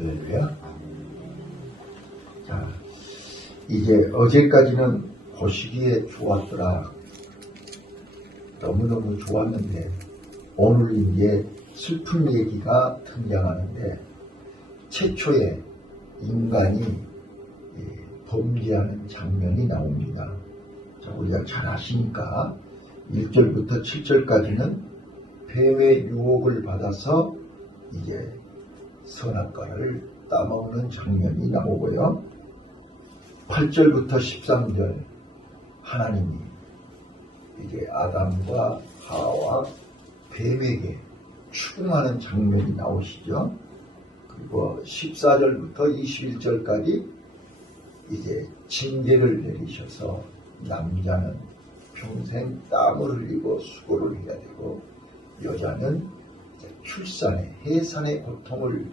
할렐루야. 자, 이제 어제까지는 보시기에 좋았더라. 너무너무 좋았는데 오늘 이제 슬픈 얘기가 등장하는데 최초의 인간이 범죄하는 장면이 나옵니다. 자, 우리가 잘 아시니까 1절부터 7절까지는 뱀의 유혹을 받아서 이제 선악과를 따먹는 장면이 나오고요. 8절부터 13절 하나님이 이제 아담과 하와 뱀에게 추궁하는 장면이 나오시죠. 그리고 14절부터 21절까지 이제 징계를 내리셔서 남자는 평생 땀을 흘리고 수고를 해야 되고 여자는 출산의 해산의 고통을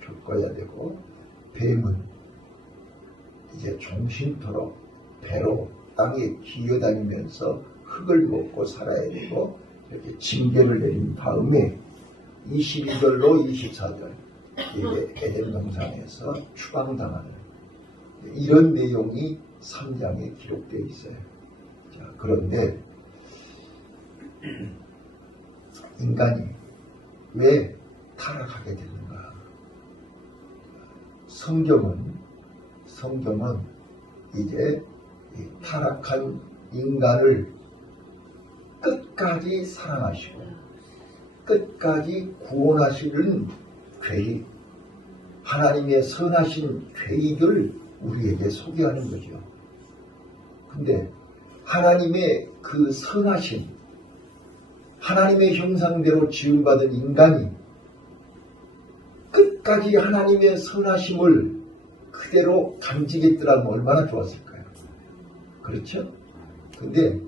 겪어야 되고 뱀은 이제 종신토록 배로 땅에 기어다니면서 흙을 먹고 살아야 되고 이렇게 징계를 내린 다음에 22절로 24절 이게 에덴 동산에서 추방당하는 이런 내용이 3장에 기록되어 있어요. 자, 그런데 인간이 왜 타락하게 됐는가? 성경은 이제 타락한 인간을 끝까지 사랑하시고 끝까지 구원하시는 계획, 하나님의 선하신 계획을 우리에게 소개하는 거죠. 근데 하나님의 그 선하신 하나님의 형상대로 지음받은 인간이 끝까지 하나님의 선하심을 그대로 간직했더라면 얼마나 좋았을까요? 그렇죠? 근데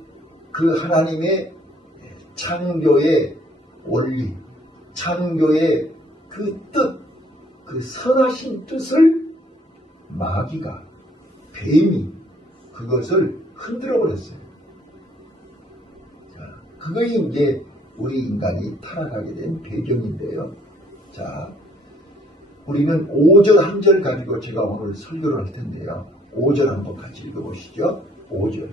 그 하나님의 창조의 원리, 창조의 그 뜻, 그 선하신 뜻을 마귀가, 뱀이 그것을 흔들어 버렸어요. 자, 그게 이제 우리 인간이 타락하게 된 배경인데요. 자, 우리는 5절 한 절 가지고 제가 오늘 설교를 할 텐데요. 5절 한번 같이 읽어보시죠. 5절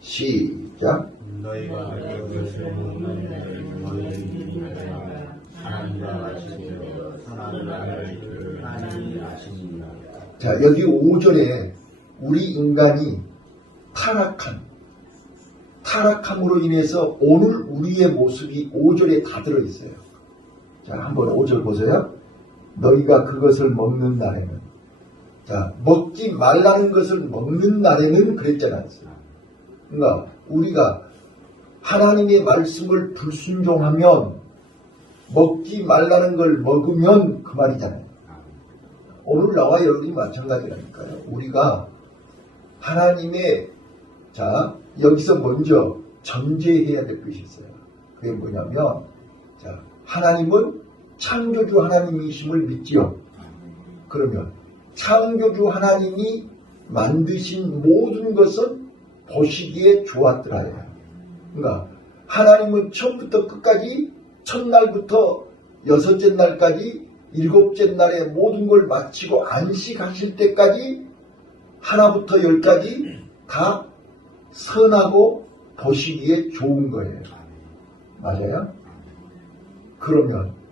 시작. 너희가 그것을 먹는 너희는 하나님과 같이 되어 선악을 알을 그 하나님이 아십니다. 자, 여기 5절에 우리 인간이 타락함으로 인해서 오늘 우리의 모습이 5절에 다 들어있어요. 자, 한번 5절 보세요. 너희가 그것을 먹는 날에는, 자, 먹지 말라는 것을 먹는 날에는 그랬잖아요. 그러니까 우리가 하나님의 말씀을 불순종하면 먹지 말라는 걸 먹으면 그 말이잖아요. 오늘 나와 여러분이 마찬가지라니까요. 우리가 하나님의, 자, 여기서 먼저 전제해야 될 것이 있어요. 그게 뭐냐면, 자, 하나님은 창조주 하나님이심을 믿지요. 그러면 창조주 하나님이 만드신 모든 것은 보시기에 좋았더라요. 그러니까 하나님은 처음부터 끝까지 첫날부터 여섯째 날까지 일곱째 날에 모든 걸 마치고 안식하실 때까지 하나부터 열까지 다 선하고 보시기에 좋은 거예요. 맞아요? 그러면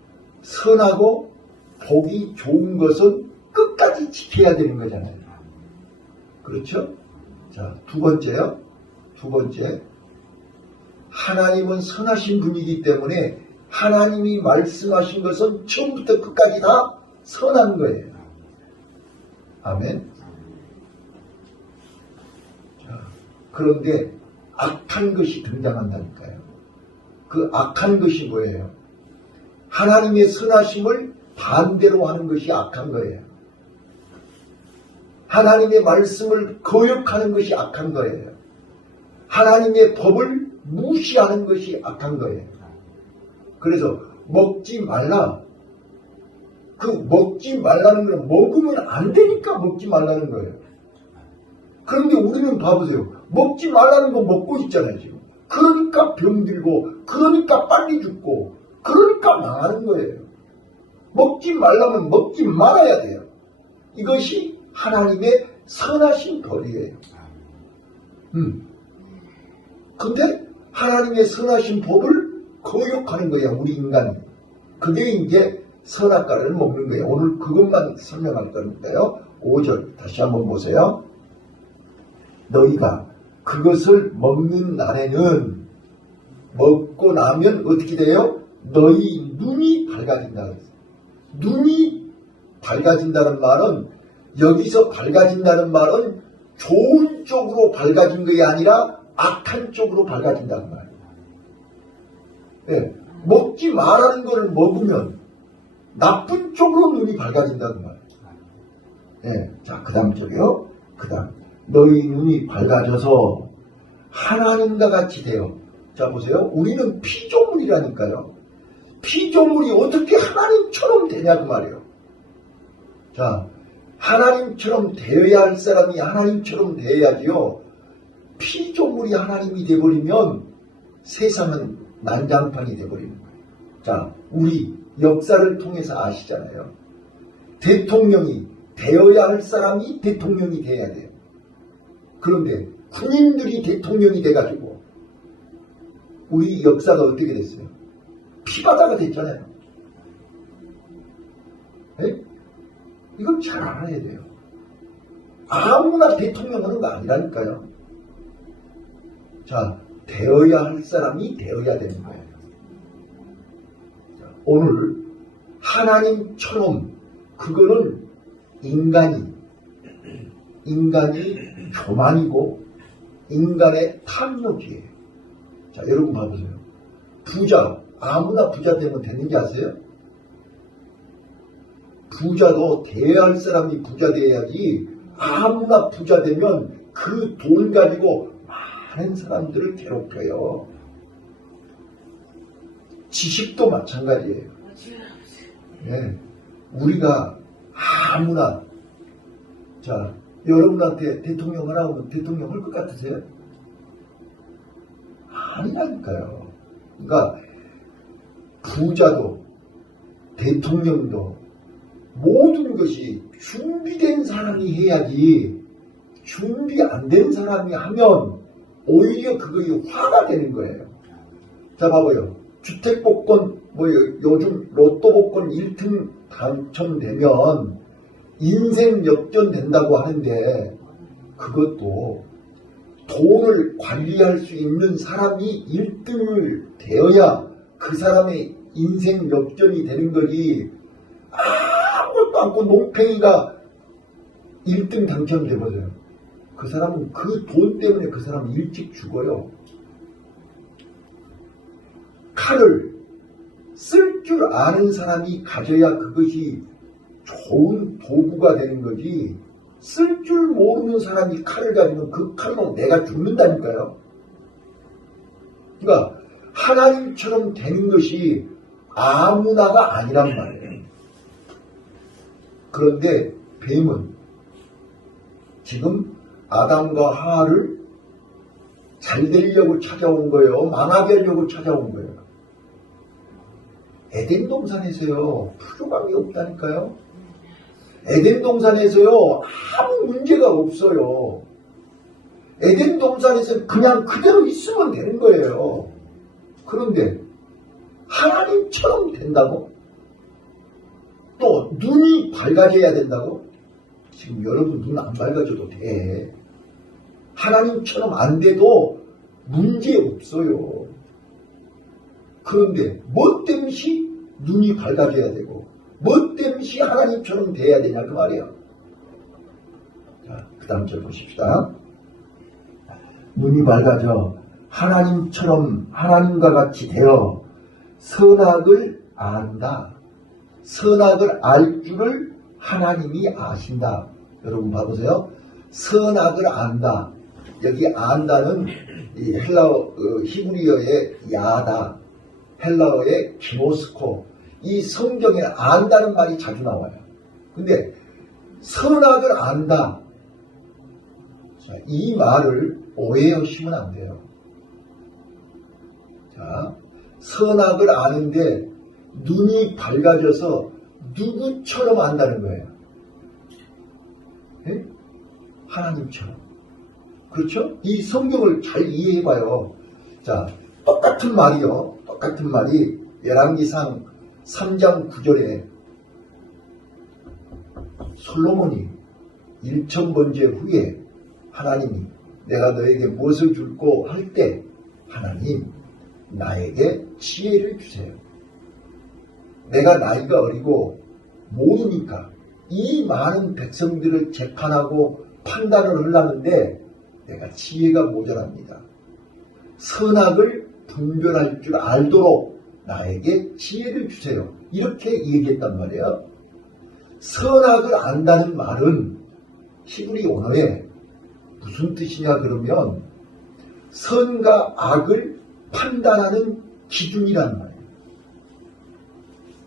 선하고 보기 좋은 것은 끝까지 지켜야 되는 거잖아요. 그렇죠? 자, 두 번째요. 두 번째. 하나님은 선하신 분이기 때문에 하나님이 말씀하신 것은 처음부터 끝까지 다 선한 거예요. 아멘. 자, 그런데 악한 것이 등장한다니까요. 그 악한 것이 뭐예요? 하나님의 선하심을 반대로 하는 것이 악한 거예요. 하나님의 말씀을 거역하는 것이 악한 거예요. 하나님의 법을 무시하는 것이 악한 거예요. 그래서 먹지 말라. 그 먹지 말라는 건 먹으면 안 되니까 먹지 말라는 거예요. 그런데 우리는 봐보세요. 먹지 말라는 거 먹고 있잖아요, 지금. 그러니까 병들고, 그러니까 빨리 죽고, 그러니까 망하는 거예요. 먹지 말라면 먹지 말아야 돼요. 이것이 하나님의 선하신 법이에요. 근데 하나님의 선하신 법을 거역하는 거야, 우리 인간이. 그게 이제 선악과를 먹는 거예요. 오늘 그것만 설명할 거니까요. 5절 다시 한번 보세요. 너희가 그것을 먹는 날에는 먹고 나면 어떻게 돼요? 너희 눈이 밝아진다. 눈이 밝아진다는 말은, 여기서 밝아진다는 말은 좋은 쪽으로 밝아진 것이 아니라 악한 쪽으로 밝아진다는 말이에요. 예, 먹지 말라는 것을 먹으면 나쁜 쪽으로 눈이 밝아진다는 말이에요. 예, 자, 그 다음 쪽이요. 그 다음, 너희 눈이 밝아져서 하나님과 같이 되어. 자, 보세요. 우리는 피조물이라니까요. 피조물이 어떻게 하나님처럼 되냐 그 말이에요. 자, 하나님처럼 되어야 할 사람이 하나님처럼 되어야지요. 피조물이 하나님이 되어버리면 세상은 난장판이 되어버리는 거예요. 자, 우리 역사를 통해서 아시잖아요. 대통령이 되어야 할 사람이 대통령이 돼야 돼요. 그런데 군인들이 대통령이 돼가지고 우리 역사가 어떻게 됐어요? 피바다가 됐잖아요. 네? 이걸 잘 알아야 돼요. 아무나 대통령 하는 거 아니라니까요. 자, 되어야 할 사람이 되어야 되는 거예요. 자, 오늘 하나님처럼, 그거는 인간이 교만이고 인간의 탐욕이에요. 자, 여러분 봐보세요. 부자, 아무나 부자 되면 되는지 아세요? 부자도 돼야 할 사람이 부자 돼야지, 아무나 부자 되면 그 돈 가지고 많은 사람들을 괴롭혀요. 지식도 마찬가지예요. 네. 우리가 아무나, 자, 여러분한테 대통령 하라고 하면 대통령 할 것 같으세요? 아니라니까요. 그러니까 부자도 대통령도 모든 것이 준비된 사람이 해야지, 준비 안 된 사람이 하면 오히려 그것이 화가 되는 거예요. 자, 봐봐요. 주택복권, 요즘 로또복권 1등 당첨되면 인생 역전된다고 하는데, 그것도 돈을 관리할 수 있는 사람이 1등을 되어야 그 사람의 인생 역전이 되는 거지, 아무것도 않고 농팽이가 1등 당첨되거든요. 그 사람은 그 돈 때문에 그 사람은 일찍 죽어요. 칼을 쓸 줄 아는 사람이 가져야 그것이 좋은 도구가 되는 거지, 쓸 줄 모르는 사람이 칼을 가지면 그 칼로 내가 죽는다니까요. 그러니까 하나님처럼 되는 것이 아무나가 아니란 말이에요. 그런데 뱀은 지금 아담과 하와를 잘 되려고 찾아온 거예요. 망하게 하려고 찾아온 거예요. 에덴 동산에서요, 부족함이 없다니까요. 에덴 동산에서요, 아무 문제가 없어요. 에덴 동산에서 그냥 그대로 있으면 되는 거예요. 그런데 하나님처럼 된다고? 또 눈이 밝아져야 된다고? 지금 여러분 눈 안 밝아져도 돼. 하나님처럼 안 돼도 문제 없어요. 그런데 뭐 때문에 눈이 밝아져야 되고, 뭐 때문에 하나님처럼 돼야 되냐 그 말이야. 자, 그 다음 절 보십시다. 눈이 밝아져 하나님처럼, 하나님과 같이 되어 선악을 안다. 선악을 알 줄을 하나님이 아신다. 여러분 봐보세요. 선악을 안다. 여기 안다는 이 히브리어의 야다, 헬라어의 기노스코, 이 성경에 안다는 말이 자주 나와요. 근데 선악을 안다, 자, 이 말을 오해하시면 안 돼요. 자, 선악을 아는데 눈이 밝아져서 누구처럼 안다는 거예요? 예? 하나님처럼. 그렇죠? 이 성경을 잘 이해해봐요. 자, 똑같은 말이요. 똑같은 말이 열왕기상 3장 9절에 솔로몬이 일천번제 후에 하나님이 내가 너에게 무엇을 줄고 할 때 하나님 나에게 지혜를 주세요. 내가 나이가 어리고 모르니까 이 많은 백성들을 재판하고 판단을 하려는데 내가 지혜가 모자랍니다. 선악을 분별할 줄 알도록 나에게 지혜를 주세요. 이렇게 얘기했단 말이에요. 선악을 안다는 말은 히브리 언어에 무슨 뜻이냐 그러면 선과 악을 판단하는 기준이란 말이에요.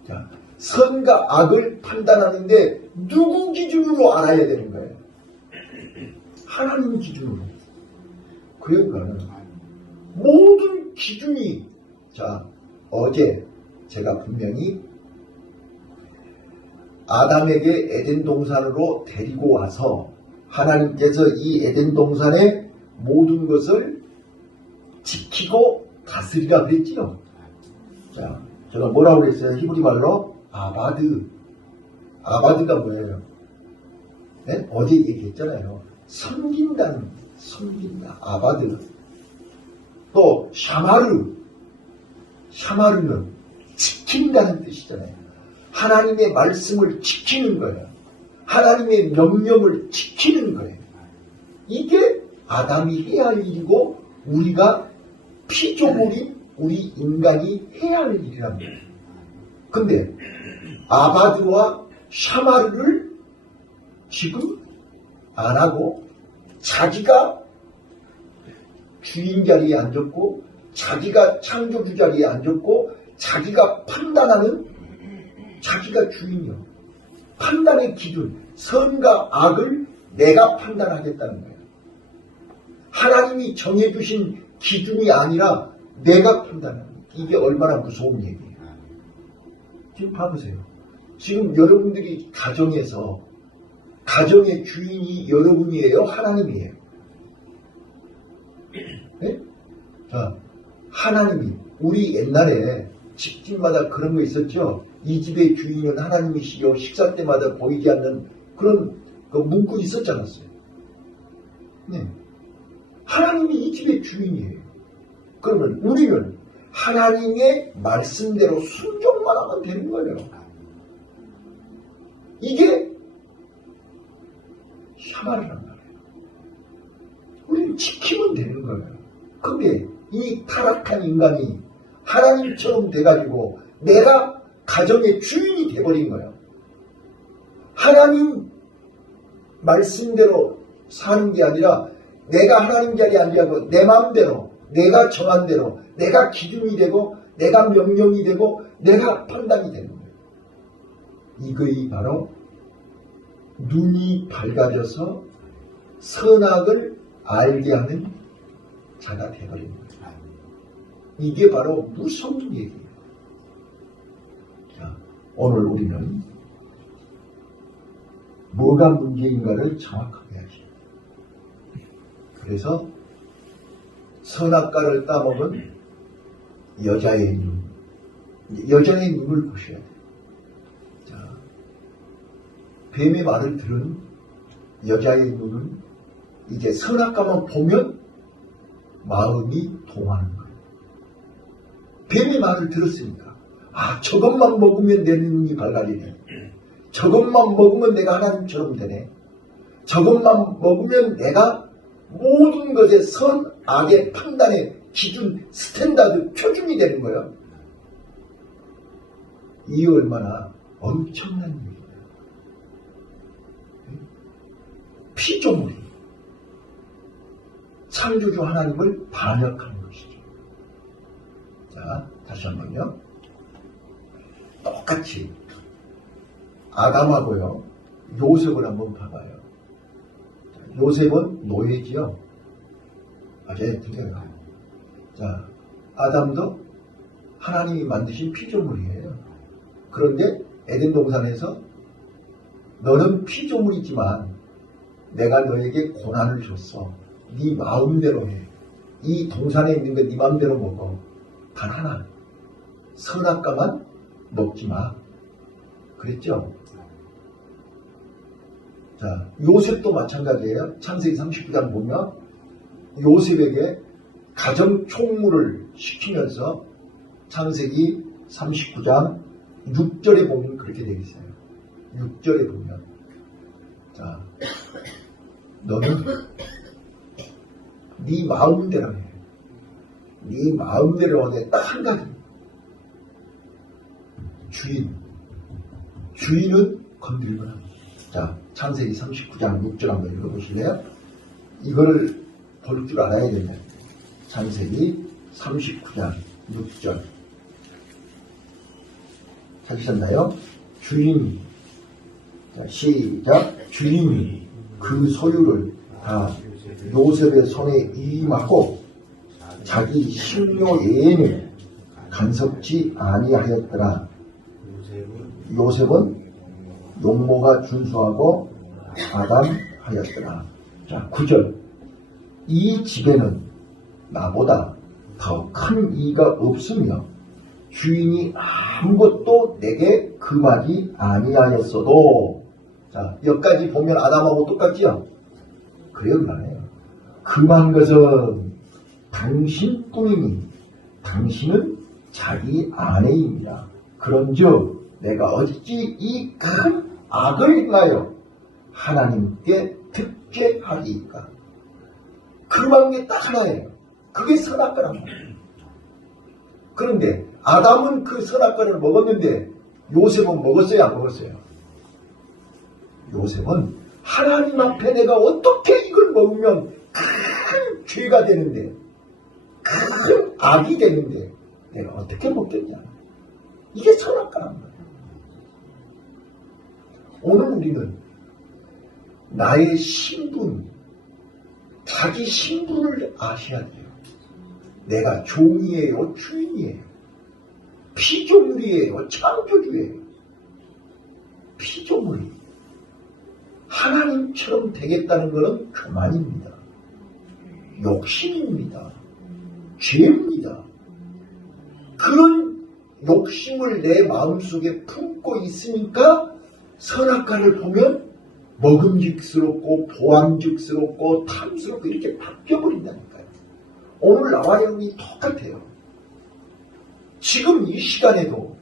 자, 선과 악을 판단하는데 누구 기준으로 알아야 되는 거예요? 하나님 기준으로. 그러니까 모든 기준이 자 어제 제가 분명히 아담에게 에덴 동산으로 데리고 와서 하나님께서 이 에덴 동산의 모든 것을 지키고 다스리라 그랬지요. 자, 제가 뭐라고 그랬어요? 히브리 말로 아바드. 아바드가 뭐예요? 네? 어제 얘기했잖아요. 섬긴다는, 섬긴다. 아바드. 또 샤마르. 샤마르는 지킨다는 뜻이잖아요. 하나님의 말씀을 지키는 거예요. 하나님의 명령을 지키는 거예요. 이게 아담이 해야 할 일이고 우리가 피조물인 우리 인간이 해야 할 일이란 말이에요. 근데 아바드와 샤마르를 지금 안 하고 자기가 주인 자리에 앉았고 자기가 창조주 자리에 앉았고 자기가 판단하는 자기가 주인이요. 판단의 기준, 선과 악을 내가 판단하겠다는 거예요. 하나님이 정해주신 기준이 아니라 내가 판단하는 거예요. 이게 얼마나 무서운 얘기예요. 지금 봐보세요. 지금 여러분들이 가정에서 가정의 주인이 여러분이에요? 하나님이에요? 네? 자, 하나님이 우리 옛날에 집집마다 그런 거 있었죠? 이 집의 주인은 하나님이시요 식사 때마다 보이지 않는 그런 그 문구 있었지 않았어요? 네. 하나님이 이 집의 주인이에요. 그러면 우리는 하나님의 말씀대로 순종만 하면 되는 거예요. 이게 샤마르란 말이에요. 우리는 지키면 되는 거예요. 근데 이 타락한 인간이 하나님처럼 돼가지고 내가 가정의 주인이 돼버린 거예요. 하나님 말씀대로 사는 게 아니라 내가 하나님 자리에 앉아서 내 마음대로 내가 정한 대로 내가 기준이 되고 내가 명령이 되고 내가 판단이 되는 거예요. 이것이 바로 눈이 밝아져서 선악을 알게 하는 자가 되어버린 거예요. 이게 바로 무서운 얘기예요. 자, 오늘 우리는 뭐가 문제인가를 정확하게 하죠. 그래서 선악과를 따먹은 여자의 눈, 여자의 눈을 보셔야 돼요. 자, 뱀의 말을 들은 여자의 눈은 이제 선악과만 보면 마음이 동하는 거예요. 뱀의 말을 들었으니까 아 저것만 먹으면 내 눈이 밝아지네. 저것만 먹으면 내가 하나님처럼 되네. 저것만 먹으면 내가 모든 것의 선, 악의 판단의 기준, 스탠다드, 표준이 되는 거예요. 이 얼마나 엄청난 일이에요. 피조물이 창조주 하나님을 반역하는 것이죠. 자, 다시 한번요. 똑같이 아담하고요. 요셉을 한번 봐봐요. 요셉은 노예지요. 맞아요. 자, 아담도 하나님이 만드신 피조물이에요. 그런데 에덴 동산에서 너는 피조물이지만 내가 너에게 고난을 줬어. 네 마음대로 해. 이 동산에 있는 거 네 마음대로 먹어. 단 하나. 선악과만 먹지 마. 그랬죠? 자, 요셉도 마찬가지예요. 창세기 39장 보면 요셉에게 가정 총무를 시키면서 창세기 39장 6절에 보면 그렇게 되어 있어요. 6절에 보면 자, 너는 네 마음대로 해. 네 마음대로 하게 딱 한 가지. 주인은 건들거나. 자, 창세기 39장 6절 한번 읽어보실래요? 이거를 볼 줄 알아야 됩니다. 창세기 39장 6절. 찾으셨나요? 주인이, 자, 시작. 주인이 그 소유를 다 요셉의 손에 임하고 자기 식료 외에는 간섭지 아니하였더라. 요셉은 용모가 준수하고 아담하였더라. 자, 9절. 이 집에는 나보다 더 큰 이가 없으며 주인이 아무것도 내게 금하지 아니하였어도. 자, 여기까지 보면 아담하고 똑같지요? 그래요, 말해요. 금한 것은 당신뿐이니 당신은 자기 아내입니다. 그런즉 내가 어찌 이 큰 악을 행하여 하나님께 득죄하리까? 금한 게 딱 하나예요. 그게 선악과란 말이에요. 그런데 아담은 그 선악과를 먹었는데 요셉은 먹었어요, 안 먹었어요? 요셉은 하나님 앞에 내가 어떻게 이걸 먹으면 큰 죄가 되는데, 큰 악이 되는데 내가 어떻게 먹겠냐. 이게 선악과란 말이에요. 오늘 우리는 나의 신분, 자기 신분을 아셔야 돼요. 내가 종이에요, 주인이에요. 피조물이에요, 창조주예요. 피조물. 하나님처럼 되겠다는 것은 교만입니다. 욕심입니다. 죄입니다. 그런 욕심을 내 마음속에 품고 있으니까 선악과를 보면 먹음직스럽고 보암직스럽고 탐스럽고 이렇게 바뀌어버린다니까요. 오늘 나와 여러분이 똑같아요. 지금 이 시간에도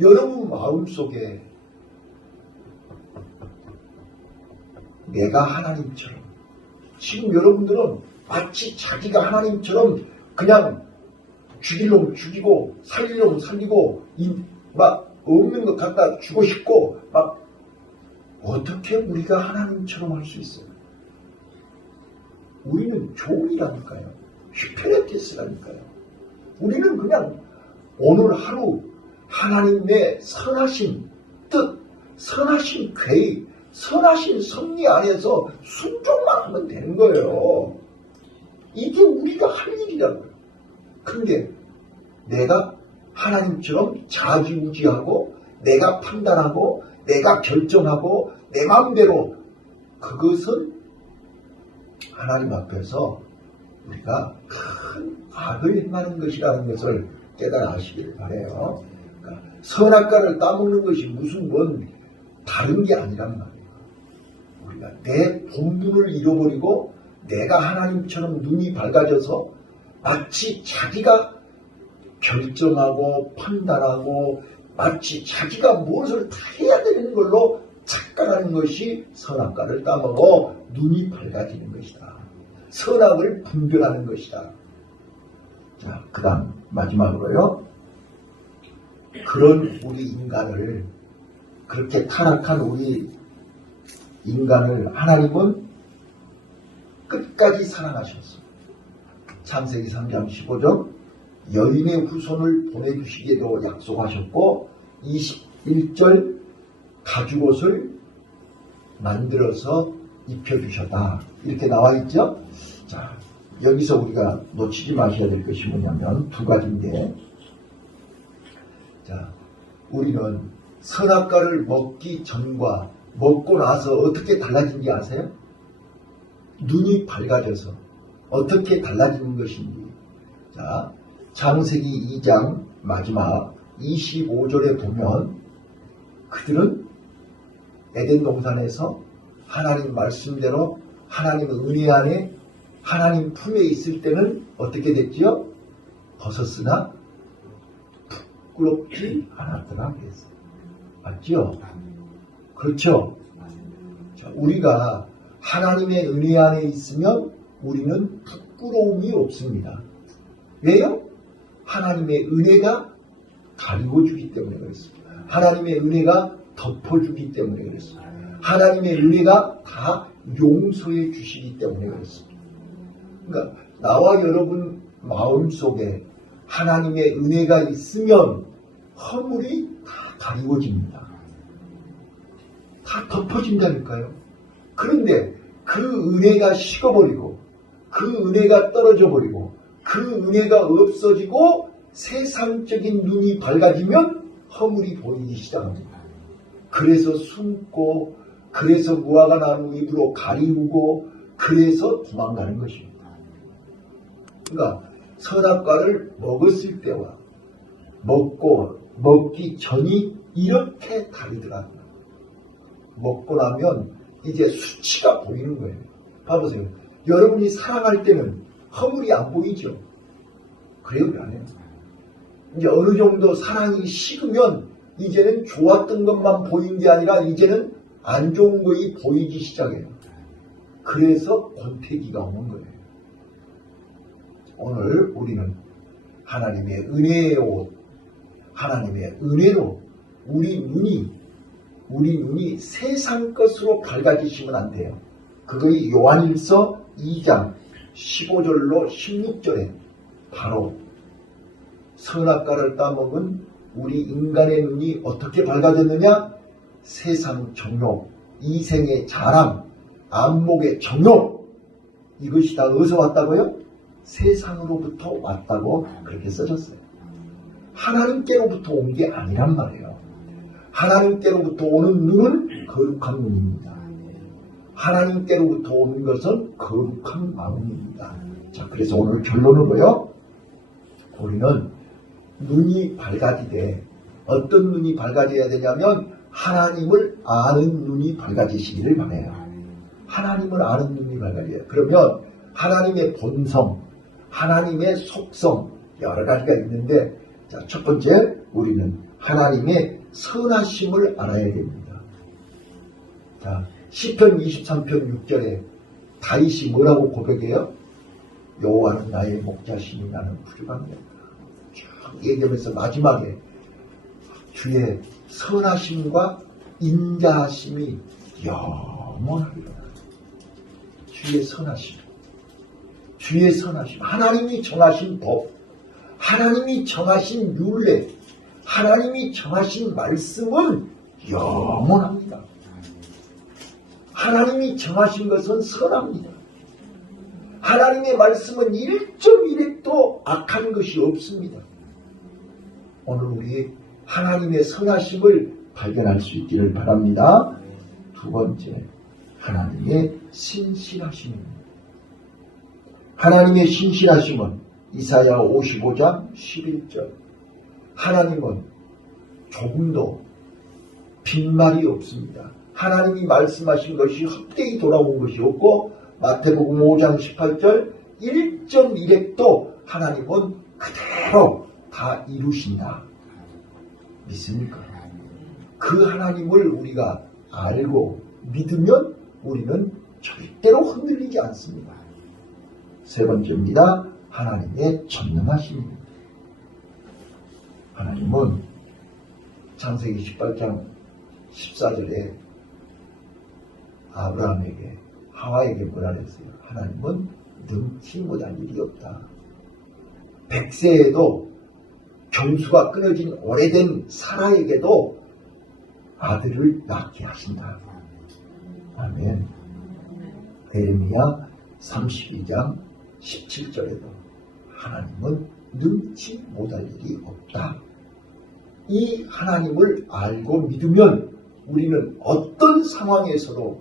여러분 마음속에 내가 하나님처럼, 지금 여러분들은 마치 자기가 하나님처럼 그냥 죽일 놈 죽이고 살릴 놈 살리고 막 없는 것 갖다 주고 싶고 막 어떻게 우리가 하나님처럼 할 수 있어요? 우리는 종이라니까요. 슈페레티스라니까요. 우리는 그냥 오늘 하루 하나님의 선하신 뜻, 선하신 계획, 선하신 섭리 안에서 순종만 하면 되는 거예요. 이게 우리가 할 일이라고요. 근데 내가 하나님처럼 자지우지하고 내가 판단하고 내가 결정하고 내 마음대로, 그것은 하나님 앞에서 우리가 큰 악을 행하는 것이라는 것을 깨달아 하시길 바라요. 그러니까 선악과를 따먹는 것이 무슨 뭔 다른 게 아니란 말이에요. 우리가 내 본분을 잃어버리고 내가 하나님처럼 눈이 밝아져서 마치 자기가 결정하고 판단하고 마치 자기가 무엇을 다 해야 되는 걸로 착각하는 것이 선악과를 따먹어 눈이 밝아지는 것이다. 선악을 분별하는 것이다. 자, 그 다음 마지막으로요. 그런 우리 인간을, 그렇게 타락한 우리 인간을 하나님은 끝까지 사랑하셨어. 창세기 3장 15절 여인의 후손을 보내주시기에도 약속하셨고 21절 가죽옷을 만들어서 입혀주셨다. 이렇게 나와 있죠. 자, 여기서 우리가 놓치지 마셔야 될 것이 뭐냐면 두 가지인데, 자, 우리는 선악과를 먹기 전과 먹고 나서 어떻게 달라진지 아세요? 눈이 밝아져서 어떻게 달라지는 것인지. 자, 창세기 2장 마지막 25절에 보면 그들은 에덴 동산에서 하나님 말씀대로 하나님 은혜 안에 하나님 품에 있을 때는 어떻게 됐지요? 벗었으나 부끄럽지 않았더라 그랬어요. 맞죠? 그렇죠? 자, 우리가 하나님의 은혜 안에 있으면 우리는 부끄러움이 없습니다. 왜요? 하나님의 은혜가 가리워주기 때문에 그렇습니다. 하나님의 은혜가 덮어주기 때문에 그렇습니다. 하나님의 은혜가 다 용서해 주시기 때문에 그렇습니다. 그러니까 나와 여러분 마음속에 하나님의 은혜가 있으면 허물이 다 가리워집니다. 다 덮어진다니까요. 그런데 그 은혜가 식어버리고 그 은혜가 떨어져버리고 그 은혜가 없어지고 세상적인 눈이 밝아지면 허물이 보이기 시작합니다. 그래서 숨고 그래서 무화과 나무 잎으로 가리우고 그래서 도망가는 것입니다. 그러니까 선악과를 먹었을 때와 먹기 전이 이렇게 다르더라고요. 먹고 나면 이제 수치가 보이는 거예요. 봐보세요. 여러분이 사랑할 때는 허물이 안 보이죠. 그래요, 안 해요? 이제 어느 정도 사랑이 식으면 이제는 좋았던 것만 보이는 게 아니라 이제는 안 좋은 것이 보이기 시작해요. 그래서 권태기가 오는 거예요. 오늘 우리는 하나님의 은혜의 옷, 하나님의 은혜로 우리 눈이 세상 것으로 밝아지시면 안 돼요. 그것이 요한일서 2장 15절로 16절에 바로 선악과를 따먹은 우리 인간의 눈이 어떻게 밝아졌느냐? 세상 정욕, 이생의 자랑, 안목의 정욕, 이것이 다 어디서 왔다고요? 세상으로부터 왔다고 그렇게 써졌어요. 하나님께로부터 온 게 아니란 말이에요. 하나님께로부터 오는 눈은 거룩한 눈입니다. 하나님께로부터 오는 것은 거룩한 마음입니다. 자, 그래서 오늘 결론은 뭐예요? 우리는 눈이 밝아지되 어떤 눈이 밝아져야 되냐면 하나님을 아는 눈이 밝아지시기를 바라요. 하나님을 아는 눈이 밝아져요. 그러면 하나님의 본성, 하나님의 속성 여러 가지가 있는데, 자, 첫 번째 우리는 하나님의 선하심을 알아야 됩니다. 자, 시편 23편 6절에 다윗이 뭐라고 고백해요? 여호와는 나의 목자시니 나는 부족합니다. 쭉 얘기하면서 마지막에 주의 선하심과 인자하심이 영원하리라. 주의 선하심, 주의 선하심, 하나님이 정하신 법, 하나님이 정하신 율례, 하나님이 정하신 말씀은 영원합니다. 하나님이 정하신 것은 선합니다. 하나님의 말씀은 1.1획도 악한 것이 없습니다. 오늘 우리 하나님의 선하심을 발견할 수 있기를 바랍니다. 두 번째, 하나님의 신실하심입니다. 하나님의 신실하심은 이사야 55장 11절. 하나님은 조금도 빈말이 없습니다. 하나님이 말씀하신 것이 헛되이 돌아온 것이 없고, 마태복음 5장 18절 1.1획도 하나님은 그대로 다 이루신다. 믿습니까? 그 하나님을 우리가 알고 믿으면 우리는 절대로 흔들리지 않습니다. 세 번째입니다. 하나님의 전능하심입니다. 하나님은 창세기 18장 14절에 아브라함에게 하와에게 뭐라 그랬어요? 하나님은 능치 못할 일이 없다. 100세에도 경수가 끊어진 오래된 사라에게도 아들을 낳게 하신다. 아멘. 에레미야 32장 17절에도 하나님은 능치 못할 일이 없다. 이 하나님을 알고 믿으면 우리는 어떤 상황에서도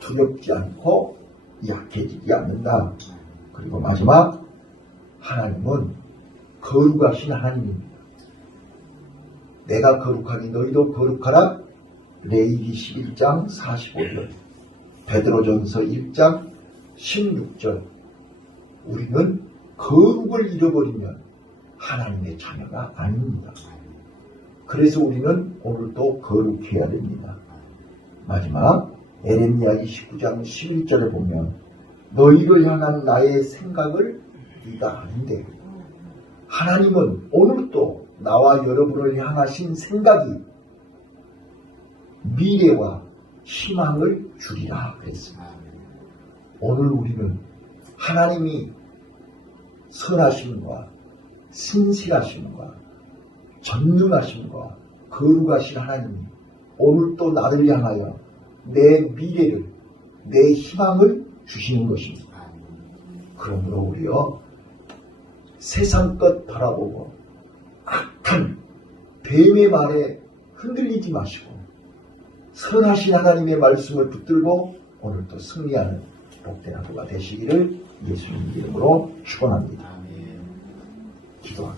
두렵지 않고 약해지지 않는다. 그리고 마지막, 하나님은 거룩하신 하나님입니다. 내가 거룩하니 너희도 거룩하라. 레위기 11장 45절, 베드로전서 1장 16절. 우리는 거룩을 잃어버리면 하나님의 자녀가 아닙니다. 그래서 우리는 오늘도 거룩해야 됩니다. 마지막, 에레미야 29장 11절에 보면 너희를 향한 나의 생각을 네가 아는데, 하나님은 오늘도 나와 여러분을 향하신 생각이 미래와 희망을 주리라 그랬습니다. 오늘 우리는 하나님이 선하심과 신실하심과 전능하심과 거룩하신 하나님이 오늘도 나를 향하여 내 미래를, 내 희망을 주시는 것입니다. 그러므로 우리요, 세상 것 바라보고 악한 뱀의 말에 흔들리지 마시고 선하신 하나님의 말씀을 붙들고 오늘도 승리하는 복된 하루가 되시기를 예수님 이름으로 축원합니다. 기도하겠습니다.